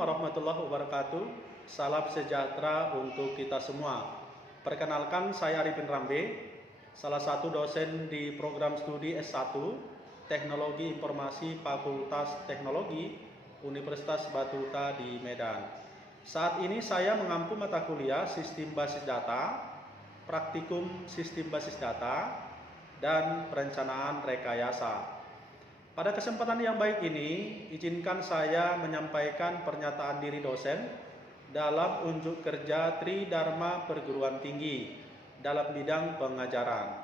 warahmatullahi wabarakatuh. Salam sejahtera untuk kita semua. Perkenalkan, saya Arifin Rambe, salah satu dosen di program studi S1 Teknologi Informasi Fakultas Teknologi Universitas Batuta di Medan. Saat ini saya mengampu mata kuliah Sistem Basis Data, Praktikum Sistem Basis Data, dan Perencanaan Rekayasa. Pada kesempatan yang baik ini, izinkan saya menyampaikan pernyataan diri dosen dalam unjuk kerja Tridharma Perguruan Tinggi dalam bidang pengajaran.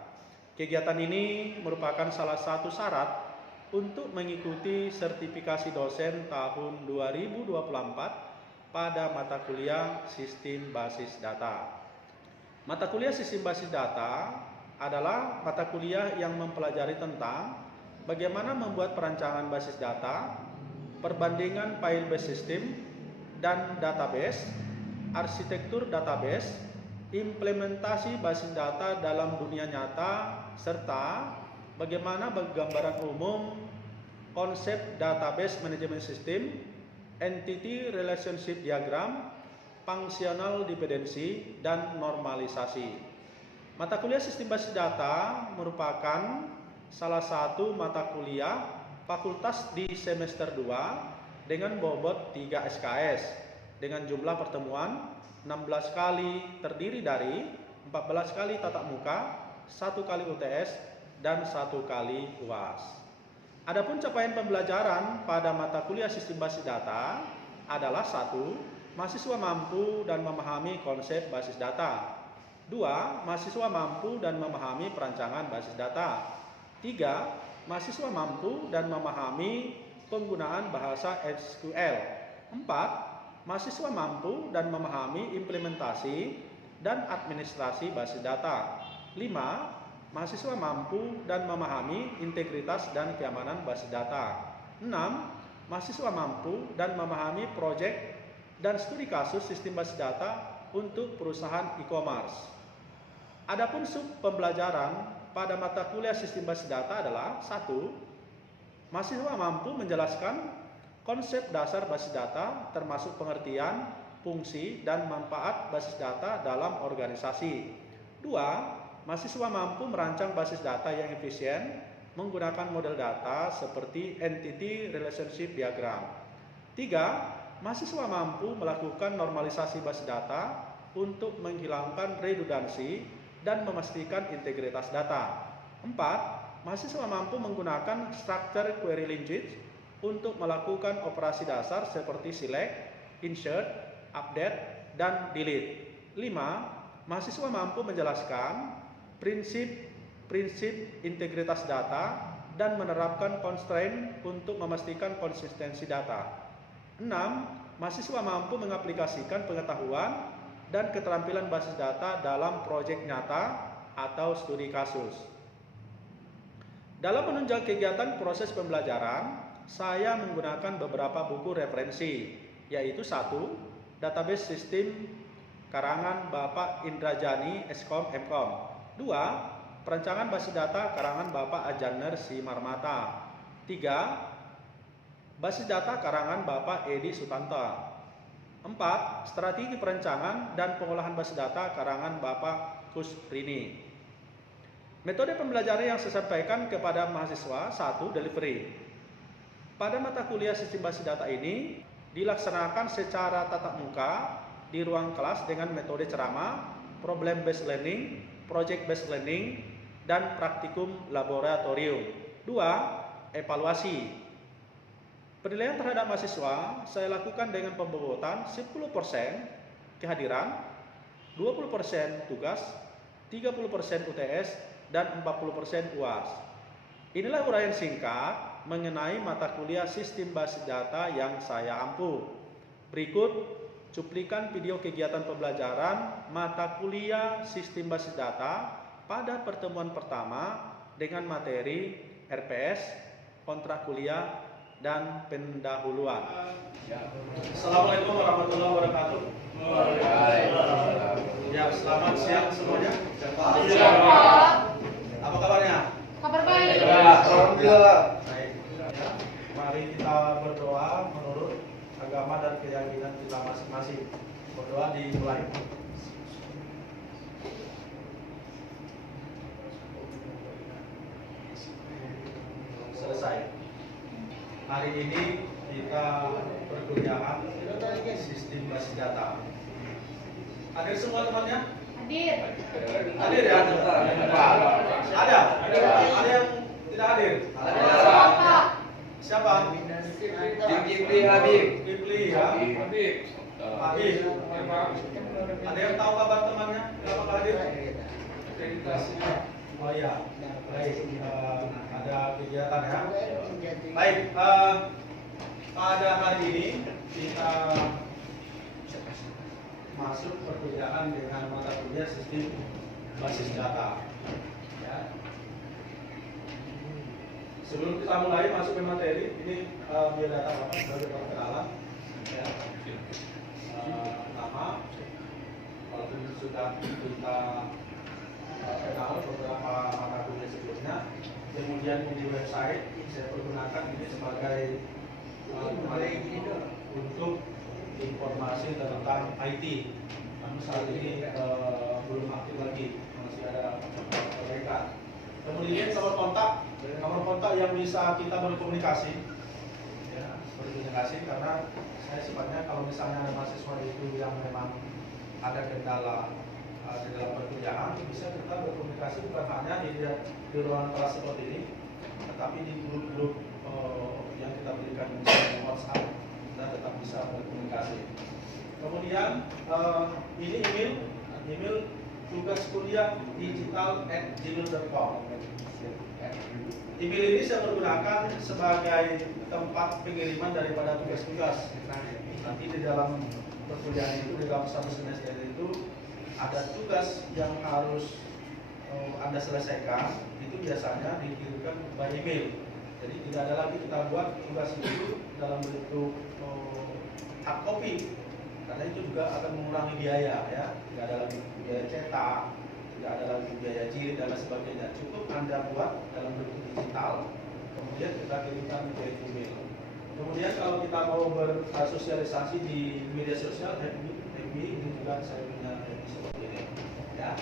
Kegiatan ini merupakan salah satu syarat untuk mengikuti sertifikasi dosen tahun 2024 pada mata kuliah Sistem Basis Data. Mata kuliah Sistem Basis Data adalah mata kuliah yang mempelajari tentang bagaimana membuat perancangan basis data, perbandingan file-based system dan database, arsitektur database, implementasi basis data dalam dunia nyata, serta bagaimana gambaran umum konsep database management system, entity relationship diagram, functional dependency, dan normalisasi. Mata kuliah Sistem Basis Data merupakan salah satu mata kuliah fakultas di semester 2 dengan bobot 3 SKS dengan jumlah pertemuan 16 kali, terdiri dari 14 kali tatap muka, 1 kali UTS, dan 1 kali UAS. Adapun capaian pembelajaran pada mata kuliah Sistem Basis Data adalah 1. Mahasiswa mampu dan memahami konsep basis data. 2. Mahasiswa mampu dan memahami perancangan basis data. 3. Mahasiswa mampu dan memahami penggunaan bahasa SQL. 4. Mahasiswa mampu dan memahami implementasi dan administrasi basis data. 5. Mahasiswa mampu dan memahami integritas dan keamanan basis data. 6. Mahasiswa mampu dan memahami proyek dan studi kasus sistem basis data untuk perusahaan e-commerce. Adapun sub pembelajaran pada mata kuliah Sistem Basis Data adalah 1. Mahasiswa mampu menjelaskan konsep dasar basis data termasuk pengertian, fungsi, dan manfaat basis data dalam organisasi. 2. Mahasiswa mampu merancang basis data yang efisien menggunakan model data seperti entity relationship diagram. 3. Mahasiswa mampu melakukan normalisasi basis data untuk menghilangkan redundansi dan memastikan integritas data. 4. Mahasiswa mampu menggunakan structure query language untuk melakukan operasi dasar seperti select, insert, update, dan delete. 5. Mahasiswa mampu menjelaskan prinsip integritas data dan menerapkan constraint untuk memastikan konsistensi data. 6. Mahasiswa mampu mengaplikasikan pengetahuan dan keterampilan basis data dalam proyek nyata atau studi kasus. Dalam menunjang kegiatan proses pembelajaran, saya menggunakan beberapa buku referensi, yaitu 1. Database Sistem karangan Bapak Indrajani Eskom Mkom. 2. Perancangan basis data karangan Bapak Ajaner Simarmata. 3. Basis data karangan Bapak Edi Sutanta. 4. Strategi perencanaan dan pengolahan basis data karangan Bapak Kusrini. Metode pembelajaran yang saya sampaikan kepada mahasiswa. 1. Delivery. Pada mata kuliah Sistem Basis Data ini dilaksanakan secara tatap muka di ruang kelas dengan metode ceramah, problem based learning, project based learning, dan praktikum laboratorium. 2. Evaluasi. Penilaian terhadap mahasiswa saya lakukan dengan pembobotan 10% kehadiran, 20% tugas, 30% UTS, dan 40% UAS. Inilah uraian singkat mengenai mata kuliah Sistem Basis Data yang saya ampu. Berikut cuplikan video kegiatan pembelajaran mata kuliah Sistem Basis Data pada pertemuan pertama dengan materi RPS, kontrak kuliah, dan pendahuluan. Assalamualaikum warahmatullahi wabarakatuh. Ya, selamat siang semuanya. Apa kabarnya? Kabar baik. Alhamdulillah. Baik. Mari kita berdoa menurut agama dan keyakinan kita masing-masing. Berdoa dimulai. Selesai. Hari ini kita perkuliahan sistem basis data. Hadir semua temannya? Hadir. Hadir ya? Ada? Ada yang tidak hadir? Siapa? Siapa? Kipli Habib. Kipli ya? Habib. Ada yang tahu kabar temannya? Kenapa hadir? Oh iya. Baik, ada kegiatan ya. Baik, pada hari ini kita masuk perkuliahan dengan mata kuliah sistem basis data. Ya. Sebelum kita mulai masuk ke materi, ini biodata Bapak sebagai perkenalan. Ya. Nama, walaupun sudah kita kenal beberapa mata kuliah sebelumnya. Kemudian di website saya pergunakan ini sebagai untuk informasi tentang IT. Namun saat ini belum aktif lagi, masih ada perbaikan. Kemudian nomor kontak yang bisa kita berkomunikasi, ya, berkomunikasi karena saya sifatnya kalau misalnya ada mahasiswa itu yang memang ada kendala di dalam perkuliahan, bisa kita berkomunikasi bukan hanya di ruangan kelas seperti ini, tetapi di grup-grup yang kita berikan di WhatsApp, kita tetap bisa berkomunikasi. Kemudian ini email tugas kuliah digital@gmail.com. Email ini saya pergunakan sebagai tempat pengiriman daripada tugas-tugas. Nanti di dalam perkuliahan itu, di dalam satu semester itu ada tugas yang harus Anda selesaikan, itu biasanya dikirimkan by email. Jadi tidak ada lagi kita buat tugas itu dalam bentuk hard copy, karena itu juga akan mengurangi biaya, ya. Tidak ada lagi biaya cetak, tidak ada lagi biaya jilid dan lain sebagainya. Cukup Anda buat dalam bentuk digital, kemudian kita kirimkan ke email. Kemudian kalau kita mau bersosialisasi di media sosial, FB ini juga saya punya seperti ini, ya.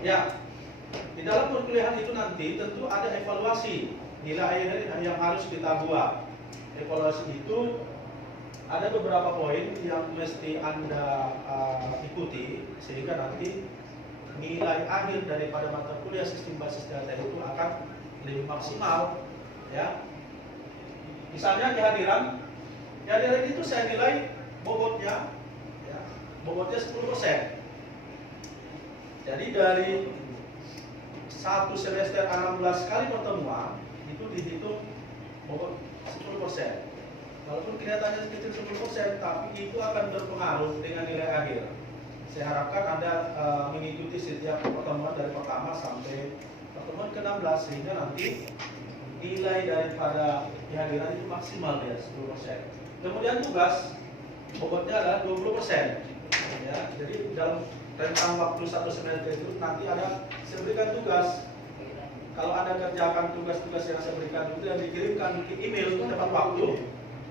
Ya, di dalam perkuliahan itu nanti tentu ada evaluasi nilai akhir yang harus kita buat. Evaluasi itu ada beberapa poin yang mesti Anda ikuti sehingga nanti nilai akhir daripada mata kuliah sistem basis data itu akan lebih maksimal, ya. Misalnya kehadiran itu saya nilai bobotnya 10%. Jadi dari satu semester 16 kali pertemuan itu dihitung bobot 10%. Walaupun kelihatannya kecil 10%, tapi itu akan berpengaruh dengan nilai akhir. Saya harapkan Anda mengikuti setiap pertemuan dari pertama sampai pertemuan ke-16 sehingga nanti nilai daripada kehadiran itu maksimal ya 10%. Kemudian tugas bobotnya adalah 20%. Ya, jadi dalam rentang waktu satu semester itu nanti saya berikan tugas. Kalau Anda kerjakan tugas-tugas yang saya berikan itu dan dikirimkan ke email tepat waktu,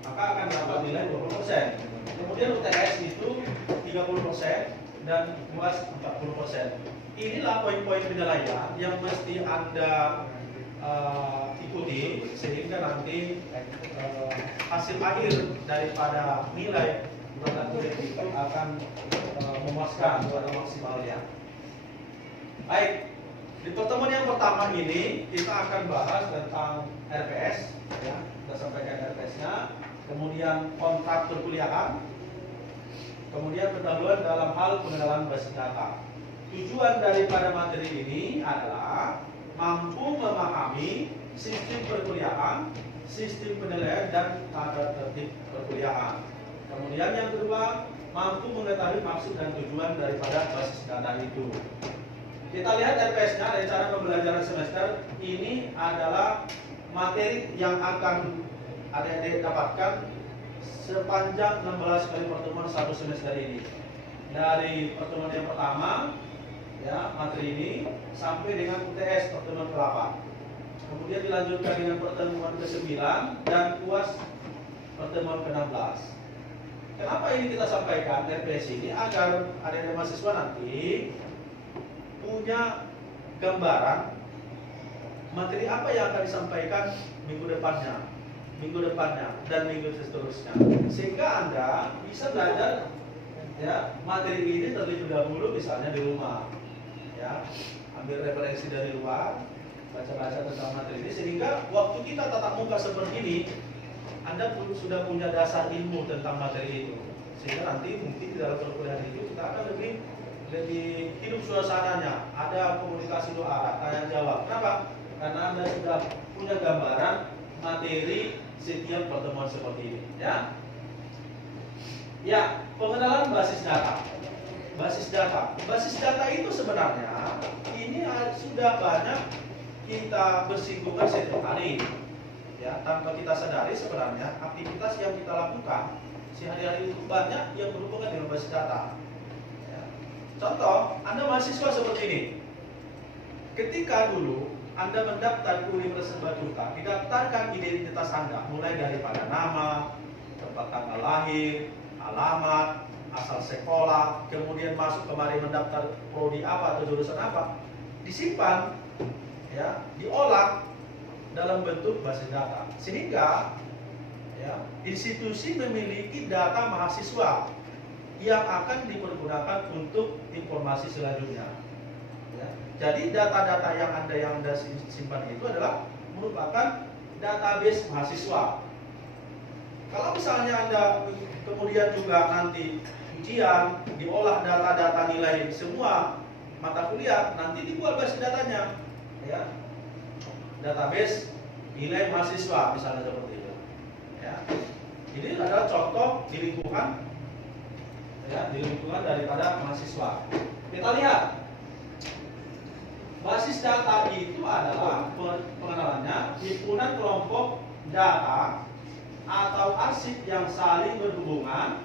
maka akan dapat nilai 20%. Kemudian UTS itu 30% dan UAS 40%. Inilah poin-poin penilaian yang mesti Anda ikuti sehingga nanti hasil akhir daripada nilai mata kuliah itu akan memuaskan pada maksimalnya. Baik, di pertemuan yang pertama ini kita akan bahas tentang RPS, ya, kita sampaikan RPS-nya, kemudian kontrak perkuliahan, kemudian pendahuluan dalam hal pengenalan basis data. Tujuan daripada materi ini adalah mampu memahami sistem perkuliahan, sistem penilaian dan tata tertib perkuliahan. Kemudian yang kedua, mampu mengetahui maksud dan tujuan daripada basis data itu. Kita lihat RPS-nya, rencana pembelajaran semester ini adalah materi yang akan adik-adik dapatkan sepanjang 16 kali pertemuan satu semester ini. Dari pertemuan yang pertama, ya, materi ini sampai dengan UTS pertemuan ke-8. Kemudian dilanjutkan dengan pertemuan ke-9 dan UAS pertemuan ke-16. Kenapa ini kita sampaikan referensi ini agar adik-adik mahasiswa nanti punya gambaran materi apa yang akan disampaikan minggu depannya, dan minggu seterusnya, sehingga Anda bisa belajar ya materi ini terlebih dahulu misalnya di rumah, ya ambil referensi dari luar, baca-baca tentang materi ini, sehingga waktu kita tatap muka seperti ini Anda pun sudah punya dasar ilmu tentang materi itu, sehingga nanti mungkin di dalam perkuliahan itu kita akan lebih hidup suasananya, ada komunikasi doa, tanya jawab. Kenapa? Karena Anda sudah punya gambaran materi setiap pertemuan seperti ini, ya. Ya, pengenalan basis data. Basis data itu sebenarnya ini sudah banyak kita bersinggungan setiap hari, ya. Tanpa kita sadari sebenarnya aktivitas yang kita lakukan sehari-hari itu banyak yang berhubungan dengan basis data. Ya. Contoh, Anda mahasiswa seperti ini. Ketika dulu Anda mendaftar ke Universitas Batuta, didaftarkan identitas Anda, mulai daripada nama, tempat tanggal lahir, alamat, asal sekolah, kemudian masuk kemari mendaftar prodi apa atau jurusan apa, disimpan, ya, diolah dalam bentuk basis data, sehingga ya, institusi memiliki data mahasiswa yang akan dipergunakan untuk informasi selanjutnya. Ya. Jadi data-data yang Anda simpan itu adalah merupakan database mahasiswa. Kalau misalnya Anda kemudian juga nanti ujian diolah data-data nilai semua mata kuliah, nanti dibuat basis datanya, ya, database nilai mahasiswa misalnya seperti itu. Ya. Ini adalah contoh di lingkungan, ya, di lingkungan daripada mahasiswa. Kita lihat. Basis data itu adalah pengenalannya himpunan kelompok data atau arsip yang saling berhubungan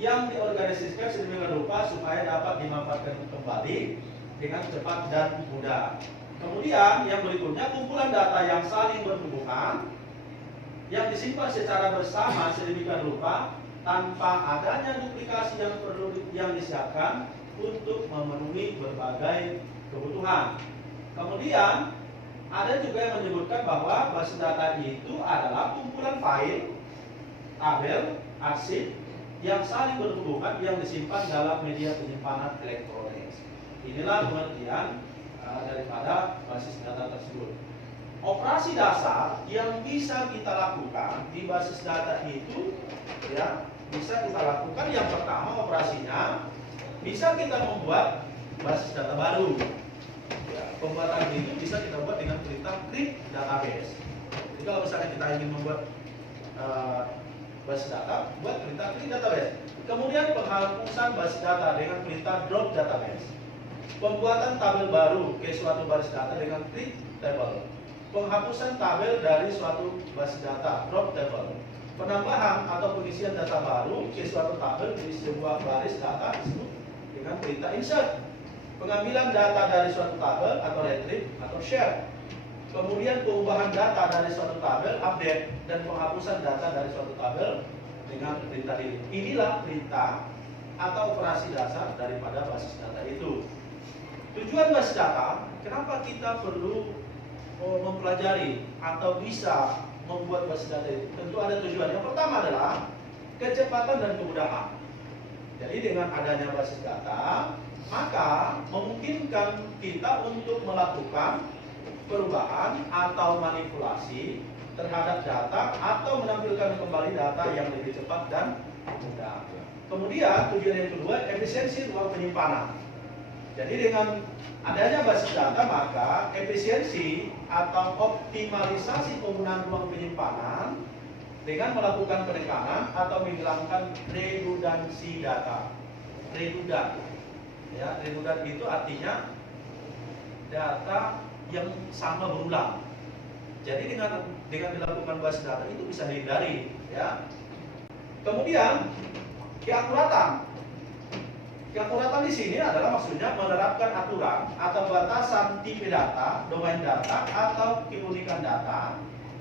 yang diorganisasikan sedemikian rupa supaya dapat dimanfaatkan kembali dengan cepat dan mudah. Kemudian yang berikutnya kumpulan data yang saling berhubungan yang disimpan secara bersama sedemikian rupa tanpa adanya duplikasi yang disiapkan untuk memenuhi berbagai kebutuhan. Kemudian ada juga yang menyebutkan bahwa basis data itu adalah kumpulan file, tabel, arsip yang saling berhubungan yang disimpan dalam media penyimpanan elektronik. Inilah pengertian daripada basis data tersebut. Operasi dasar yang bisa kita lakukan di basis data itu, ya, bisa kita lakukan. Yang pertama operasinya bisa kita membuat basis data baru. Ya, pembuatan itu bisa kita buat dengan perintah create database. Jadi kalau misalnya kita ingin membuat basis data, buat perintah create database. Kemudian penghapusan basis data dengan perintah drop database. Pembuatan tabel baru ke suatu basis data dengan create table. Penghapusan tabel dari suatu basis data, drop table. Penambahan atau pengisian data baru ke suatu tabel di sebuah baris data disebut dengan perintah insert. Pengambilan data dari suatu tabel atau retrieve atau share. Kemudian pengubahan data dari suatu tabel, update, dan penghapusan data dari suatu tabel dengan perintah delete. Inilah perintah atau operasi dasar daripada basis data itu. Tujuan basis data, kenapa kita perlu mempelajari atau bisa membuat basis data itu? Tentu ada tujuan. Yang pertama adalah kecepatan dan kemudahan. Jadi dengan adanya basis data, maka memungkinkan kita untuk melakukan perubahan atau manipulasi terhadap data atau menampilkan kembali data yang lebih cepat dan mudah. Kemudian tujuan yang kedua, efisiensi ruang penyimpanan. Jadi dengan adanya basis data, maka efisiensi atau optimalisasi penggunaan ruang penyimpanan dengan melakukan penekanan atau menghilangkan redundansi data. Redundan. Ya, redundan itu artinya data yang sama berulang. Jadi dengan dilakukan basis data itu bisa dihindari, ya. Kemudian keakuratan. Keakuratan di sini adalah maksudnya menerapkan aturan atau batasan tipe data, domain data atau keunikan data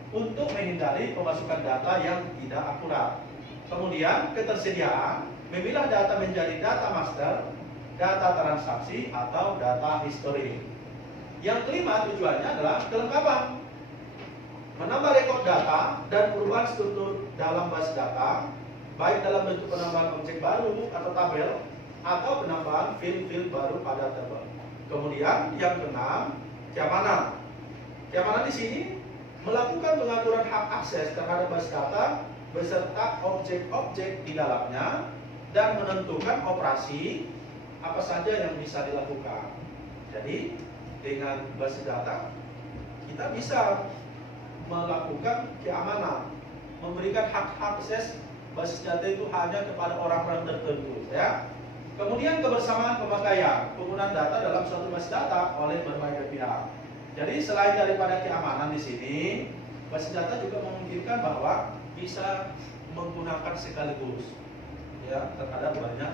untuk menghindari pemasukan data yang tidak akurat. Kemudian ketersediaan, memilah data menjadi data master, data transaksi, atau data history. Yang kelima tujuannya adalah kelengkapan, menambah rekod data dan perubahan struktur dalam base data, baik dalam bentuk penambahan objek baru atau tabel, atau penambahan field baru pada tabel. Kemudian yang keenam, keamanan. Keamanan di sini melakukan pengaturan hak akses terhadap base data beserta objek-objek di dalamnya dan menentukan operasi apa saja yang bisa dilakukan. Jadi dengan base data kita bisa melakukan keamanan, memberikan hak akses basis data itu hanya kepada orang-orang tertentu, ya. Kemudian kebersamaan pemakaian, penggunaan data dalam suatu basis data oleh berbagai pihak. Jadi selain daripada keamanan di sini, basis data juga memungkinkan bahwa bisa menggunakan sekaligus, ya, terhadap banyak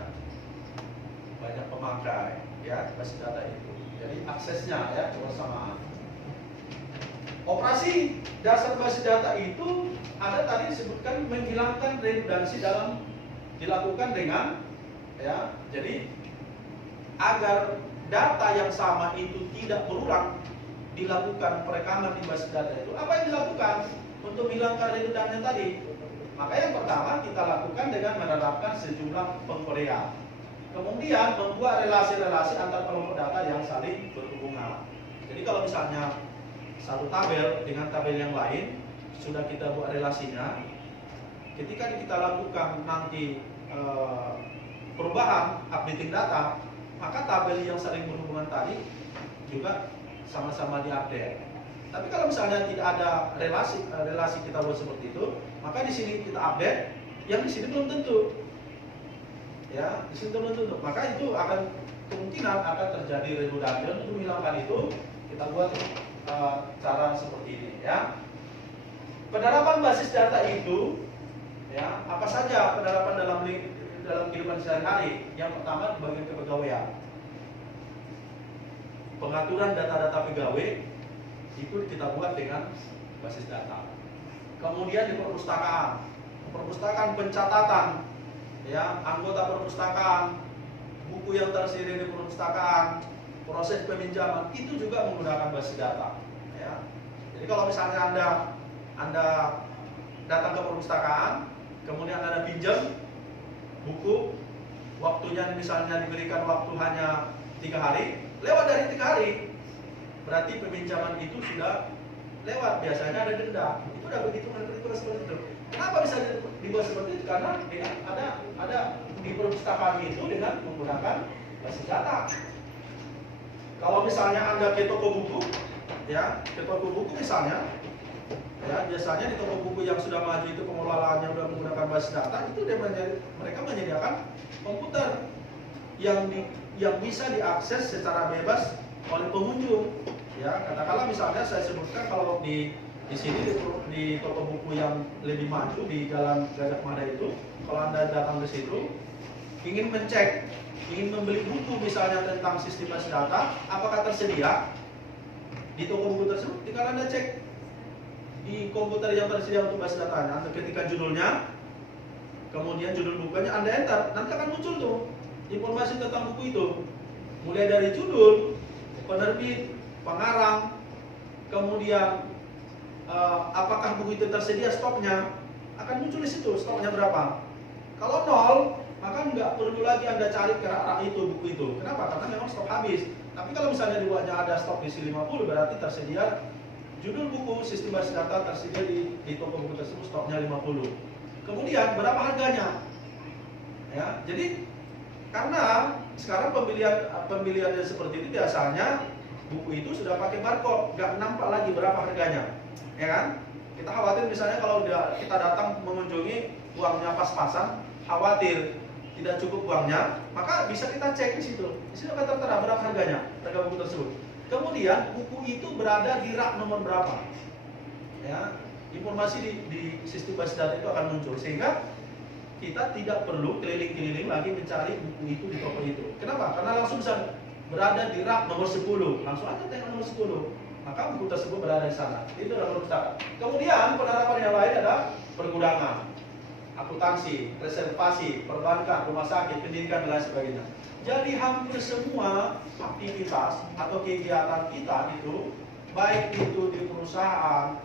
pemakai, ya, basis data itu. Jadi aksesnya, ya, kebersamaan. Operasi dasar basis data itu ada tadi disebutkan menghilangkan redundansi dalam dilakukan dengan, ya, jadi agar data yang sama itu tidak berulang dilakukan perekaman di basis data itu, apa yang dilakukan untuk menghilangkan redundansi tadi? Maka yang pertama kita lakukan dengan menerapkan sejumlah pengkodean. Kemudian membuat relasi-relasi antar kelompok data yang saling berhubungan. Jadi kalau misalnya satu tabel dengan tabel yang lain sudah kita buat relasinya, ketika kita lakukan nanti perubahan updating data, maka tabel yang saling berhubungan tadi juga sama-sama diupdate. Tapi kalau misalnya tidak ada relasi kita buat seperti itu, maka di sini kita update, yang di sini belum tentu, ya, di sini belum tentu. Maka itu akan kemungkinan akan terjadi redundansi. Untuk menghilangkan itu kita buat cara seperti ini, ya. Penerapan basis data itu, ya, apa saja penerapan dalam kehidupan sehari-hari. Yang pertama di bagian kepegawaian, pengaturan data-data pegawai itu kita buat dengan basis data. Kemudian di perpustakaan pencatatan, ya, anggota perpustakaan, buku yang tersedia di perpustakaan, proses peminjaman itu juga menggunakan basis data, ya. Jadi kalau misalnya anda datang ke perpustakaan, kemudian anda pinjam buku, waktunya misalnya diberikan waktu hanya 3 hari, lewat dari 3 hari, berarti peminjaman itu sudah lewat, biasanya ada denda. Itu udah begitu seperti itu. Kenapa bisa dibuat seperti itu? Karena ada di perpustakaan itu dengan menggunakan basis data. Kalau misalnya Anda ke toko buku, ya, ke toko buku misalnya, ya, biasanya di toko buku yang sudah maju itu pengelolaannya sudah menggunakan basis data, itu mereka menyediakan komputer yang bisa diakses secara bebas oleh pengunjung. Ya, katakanlah misalnya saya sebutkan kalau di sini di toko buku yang lebih maju di Jalan Gajah Mada itu, kalau Anda datang ke situ ingin membeli buku misalnya tentang sistem basis data, apakah tersedia di toko buku tersebut? Jika Anda cek di komputer yang tersedia untuk basis datanya, Anda ketikkan judulnya, kemudian judul bukunya Anda enter, nanti akan muncul tuh informasi tentang buku itu, mulai dari judul, penerbit, pengarang, kemudian apakah buku itu tersedia, stoknya akan muncul di situ, stoknya berapa. Kalau 0, maka nggak perlu lagi Anda cari ke arah itu buku itu. Kenapa? Karena memang stok habis. Tapi kalau misalnya dibuatnya ada stok di 50, berarti tersedia judul buku sistem basis data tersedia di toko buku tersebut, stoknya 50. Kemudian berapa harganya? Ya, jadi karena sekarang pembeliannya seperti itu, biasanya buku itu sudah pakai barcode, nggak nampak lagi berapa harganya, ya kan? Kita khawatir misalnya kalau kita datang mengunjungi uangnya pas-pasan, khawatir tidak cukup uangnya, maka bisa kita cek di situ. Di situ akan tertera berapa harganya, harga buku tersebut. Kemudian buku itu berada di rak nomor berapa, ya, informasi di sistem basis data itu akan muncul, sehingga kita tidak perlu keliling-keliling lagi mencari buku itu di toko itu. Kenapa? Karena langsung bisa berada di rak nomor 10, langsung aja tengok nomor 10. maka buku tersebut berada di sana. Itu dalam perpustakaan. Kemudian penerapan yang lain adalah pergudangan, akuntansi, reservasi, perbankan, rumah sakit, pendidikan, dan lain sebagainya. Jadi hampir semua aktivitas atau kegiatan kita itu, baik itu di perusahaan,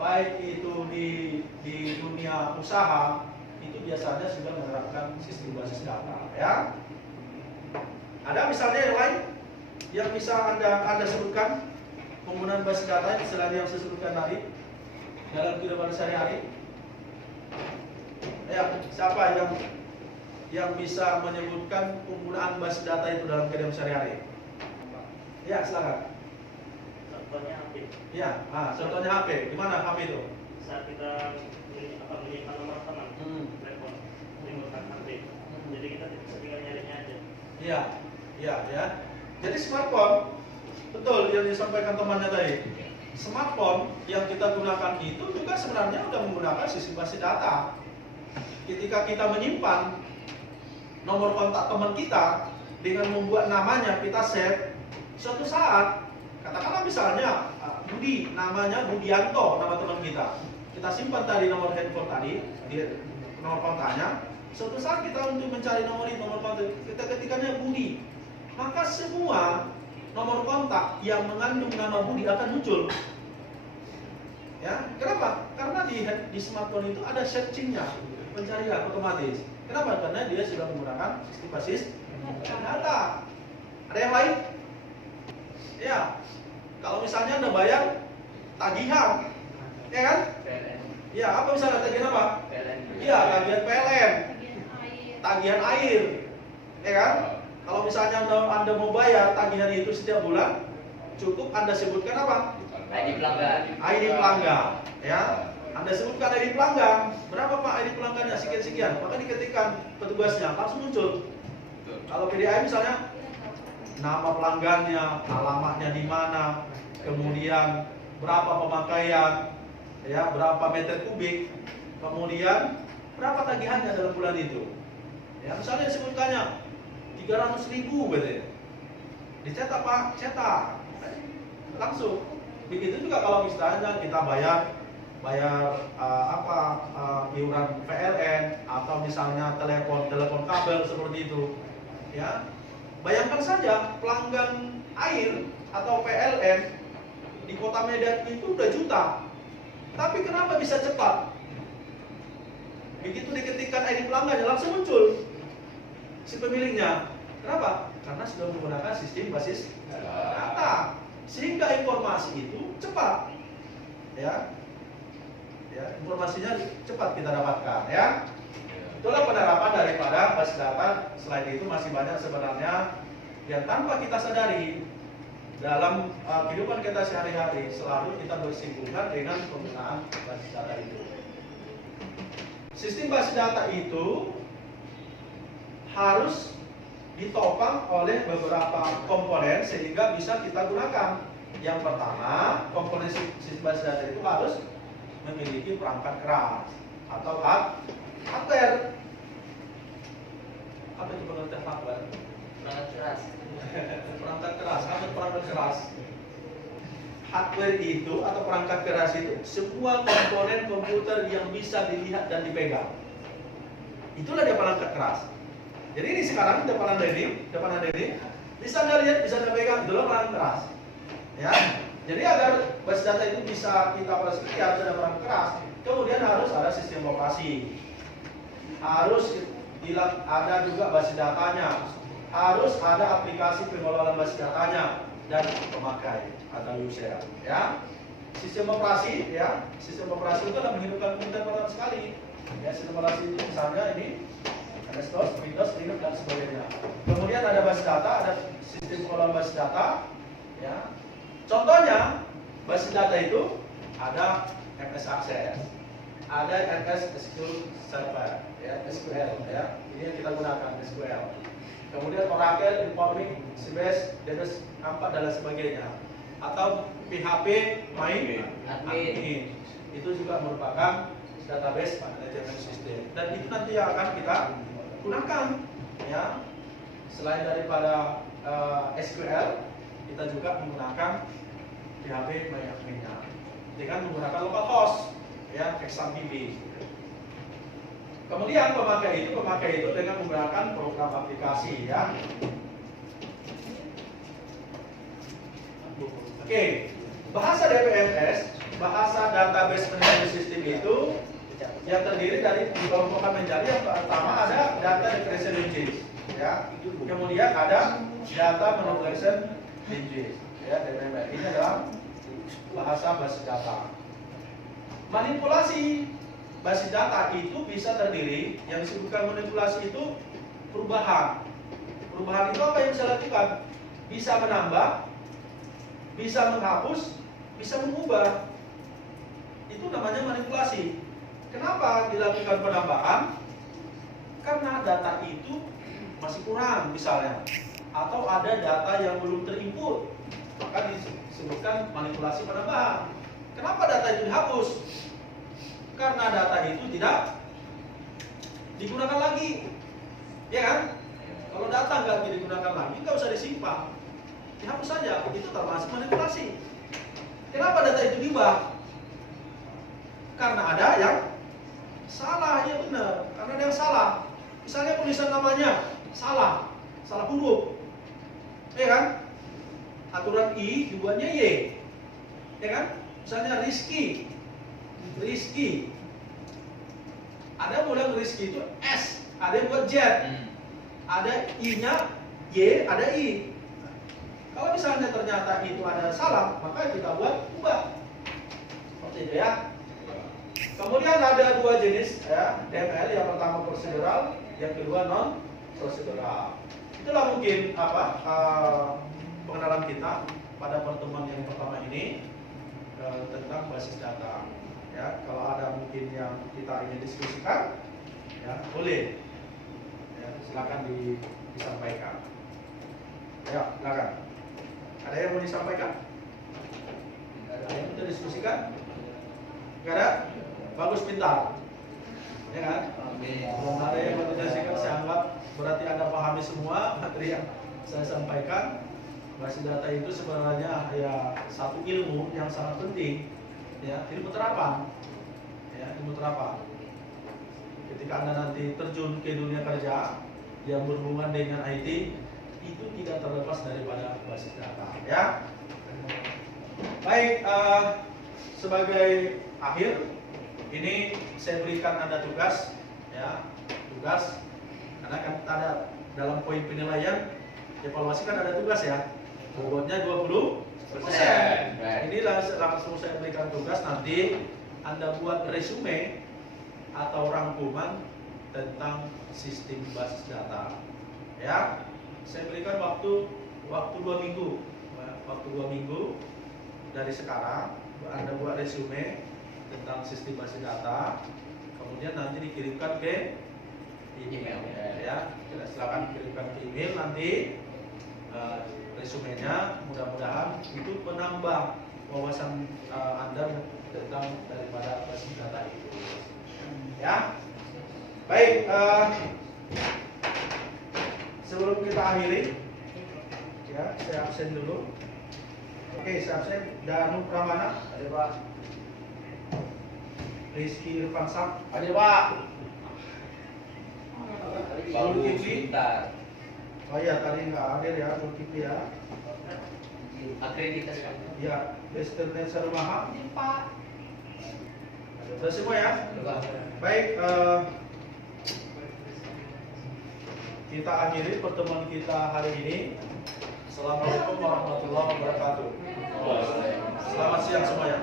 baik itu di dunia usaha, itu biasanya sudah menerapkan sistem basis data. Ya, ada misalnya yang lain yang bisa anda sebutkan penggunaan basis data selain yang saya sebutkan tadi dalam kehidupan sehari-hari? Ya, siapa yang bisa menyebutkan penggunaan basis data itu dalam kehidupan sehari-hari? Ya, silakan. Contohnya HP. Ya, contohnya HP. Gimana HP itu? Saat kita menyimpan nomor teman, telepon, menggunakan HP. Jadi kita tinggal nyarinya aja. Iya, ya. Jadi smartphone, betul yang disampaikan temannya tadi. Smartphone yang kita gunakan itu juga sebenarnya sudah menggunakan sistem basis data. Ketika kita menyimpan nomor kontak teman kita dengan membuat namanya, kita save. Suatu saat, katakanlah misalnya Budi, namanya Budianto, nama teman kita. Kita simpan tadi nomor handphone tadi, di nomor kontaknya. Suatu saat kita untuk mencari nomor kontak, kita ketikkannya Budi. Maka semua nomor kontak yang mengandung nama Budi akan muncul. Ya, kenapa? Karena di smartphone itu ada searchingnya, pencarian otomatis. Kenapa? Karena dia sudah menggunakan sistem basis data. Ada yang lain? Ya, kalau misalnya Anda bayar tagihan, ya kan? Ya, apa misalnya tagihan apa? Iya, tagihan PLN, tagihan air, ya kan? Kalau misalnya Anda mau bayar tagihan itu setiap bulan, cukup Anda sebutkan apa? ID pelanggan. ID pelanggan, ya. Anda sebutkan ID pelanggan, berapa Pak ID pelanggannya? Sekian-sekian. Maka diketikkan petugasnya, langsung muncul. Kalau PDAM misalnya, nama pelanggannya, alamatnya di mana, kemudian berapa pemakaian, ya, berapa meter kubik, kemudian berapa tagihannya dalam bulan itu. Ya, misalnya disebutkannya 300.000 gitu ya. Dicetak Pak, cetak. Langsung. Begitu juga kalau misalnya kita bayar iuran PLN atau misalnya telepon kabel seperti itu. Ya. Bayangkan saja pelanggan air atau PLN di Kota Medan itu udah juta. Tapi kenapa bisa cepat? Begitu diketikkan ID pelanggannya langsung muncul si pemiliknya. Kenapa? Karena sudah menggunakan sistem basis data, sehingga informasi itu cepat. Ya, informasinya cepat kita dapatkan. Ya, itulah penerapan daripada basis data. Selain itu masih banyak sebenarnya yang tanpa kita sadari dalam kehidupan kita sehari-hari selalu kita bersinggungan dengan penggunaan basis data itu. Sistem basis data itu harus ditopang oleh beberapa komponen sehingga bisa kita gunakan. Yang pertama, komponen sistem basis data itu harus memiliki perangkat keras atau hardware. Apa itu pengertian hardware? Perangkat keras. Perangkat keras, apa perangkat keras? Hardware itu atau perangkat keras itu semua komponen komputer yang bisa dilihat dan dipegang. Itulah dia perangkat keras. Jadi ini sekarang depan Anda ini bisa Anda lihat, bisa Anda pegang, itulah perangkat keras. Ya. Jadi agar basis data itu bisa kita operasikan, harus ada perangkat keras. Kemudian harus ada sistem operasi. Harus ada juga basis datanya. Harus ada aplikasi pengelolaan basis datanya dan pemakai atau user. Ya. Sistem operasi, ya. Sistem operasi itu adalah menghidupkan komputer pertama sekali. Ya, sistem operasi itu misalnya ini MS-DOS, Windows, Linux, dan sebagainya. Kemudian ada basis data, ada sistem pengelolaan basis data. Ya. Contohnya, basis data itu ada MS Access, ada MS SQL Server, ya, SQL, ya. Ini yang kita gunakan, SQL. Kemudian Oracle, Informing, Sybase, DBS 4, dan lain sebagainya. Atau PHP, Admin. Itu juga merupakan database management system. Dan itu nanti yang akan kita gunakan, ya. Selain daripada SQL, kita juga menggunakan PHP MyAdmin-nya dengan menggunakan localhost, ya, XAMPP. Kemudian pemakai itu dengan menggunakan program aplikasi, ya. Oke, bahasa DBMS, bahasa database management system itu yang terdiri dari dikelompokkan menjadi yang pertama ada data declaration engine, ya. Kemudian ada data manipulation engine, ya, DBMS. Ini adalah bahasa basis data. Manipulasi basis data itu bisa terdiri, yang disebutkan manipulasi itu perubahan. Perubahan itu apa yang bisa lakukan? Bisa menambah, bisa menghapus, bisa mengubah. Itu namanya manipulasi. Kenapa dilakukan penambahan? Karena data itu masih kurang misalnya, atau ada data yang belum terinput, maka disebutkan manipulasi penambahan. Kenapa data itu dihapus? Karena data itu tidak digunakan lagi, ya kan? Kalau data nggak digunakan lagi, nggak usah disimpan, dihapus saja. Itu termasuk manipulasi. Kenapa data itu diubah? Karena ada yang salah, ya benar. Karena ada yang salah. Misalnya tulisan namanya salah huruf, ya kan? Aturan I dibuatnya Y, ya kan? Misalnya Rizky, ada yang Rizky itu S, ada yang buat Z, ada I-nya Y, ada I. Kalau misalnya ternyata itu ada salah, maka kita buat ubah. Seperti itu, ya. Kemudian ada dua jenis, ya, DML. Yang pertama prosedural, yang kedua non prosedural. Itulah mungkin pengenalan kita pada pertemuan yang pertama ini tentang basis data. Ya, kalau ada mungkin yang kita ingin diskusikan, ya boleh, ya, silakan disampaikan. Ya, silakan. Ada yang mau disampaikan? Ada yang mau diskusikan? Nggak ada? Bagus, pintar, ya kan? Belum ada yang mau diskusikan, saya anggap berarti Anda pahami semua materi yang saya sampaikan. Basis data itu sebenarnya ya satu ilmu yang sangat penting, ya, ilmu terapan, ya, ilmu terapan. Ketika Anda nanti terjun ke dunia kerja yang berhubungan dengan IT, itu tidak terlepas daripada basis data, ya. Baik, sebagai akhir ini saya berikan Anda tugas, ya, tugas, karena kan ada dalam poin penilaian evaluasi kan ada tugas, ya. Bobotnya 20%. Ini langsung saya berikan tugas, nanti Anda buat resume atau rangkuman tentang sistem basis data, ya. Saya berikan waktu 2 minggu. Waktu 2 minggu dari sekarang Anda buat resume tentang sistem basis data, kemudian nanti dikirimkan ke email, ya. Silakan kirimkan ke email nanti resumenya. Mudah-mudahan itu menambah wawasan Anda tentang daripada basis data itu, ya. Baik, sebelum kita akhiri, ya, saya absen dulu. Oke, saya absen. Danu Pramana, ada Pak. Rizky Irfansah, ada Pak. Zulkifli. Oh iya, tadi nggak hadir, ya, Zulkifli, ya. Akreditasi. Ya, Destination Maha, Pak. Sudah semua, ya. Baik, kita akhiri pertemuan kita hari ini. Assalamualaikum warahmatullahi wabarakatuh. Selamat siang semuanya.